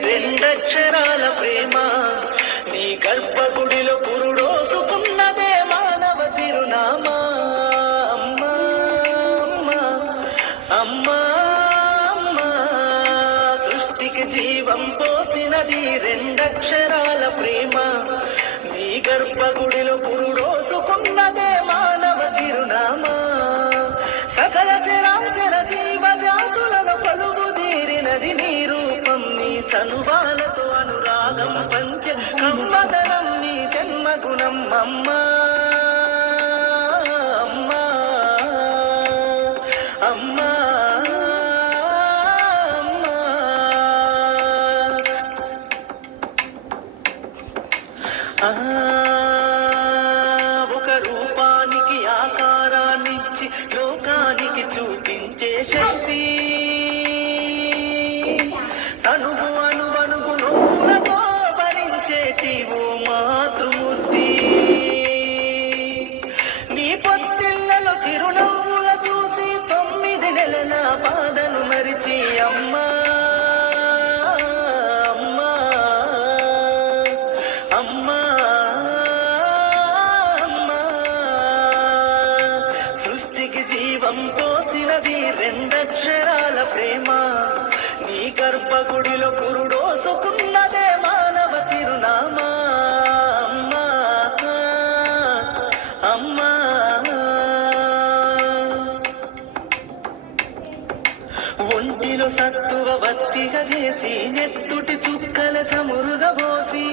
రెండక్షరాల ప్రేమ నీ గర్భగుడిలో పురుడోసుకున్నదే మానవ చిరునామా. అమ్మా అమ్మా అమ్మా అమ్మా సృష్టికి జీవం పోసినది రెండక్షరాల ప్రేమ నీ గర్భగుడిలో పురుడోసుకున్నదే మానవ చిరునామా. సకల చరాచర జీవ జాతులలో కొలువుదీరినది నీ రూపం. నీ చనుబాలతో అనురాగం పంచె కమ్మదనం నీ జన్మగుణం. అమ్మా అమ్మా అమ్మా ఒక రూపానికి ఆకారాన్నిచ్చి లోకానికి చూపించే శక్తి తనువు అనువనుగు నోములతో భరించేటి ఓ మాతృమూర్తి. నీ పొత్తిళ్లలో చిరునవ్వుల చూసి 9 నెలల బాధను మరిచి అమ్మా అమ్మా అమ్మా అమ్మా సృష్టికి జీవం పోసినది రెండక్షరాల ప్రేమ నీ గర్భగుడిలో పురుడోసుకున్నదే మానవ చిరునామా. అమ్మా అమ్మా ఒంటిలో సత్తువ వత్తిగా చేసి నెత్తుటి చుక్కల చమురుగా పోసి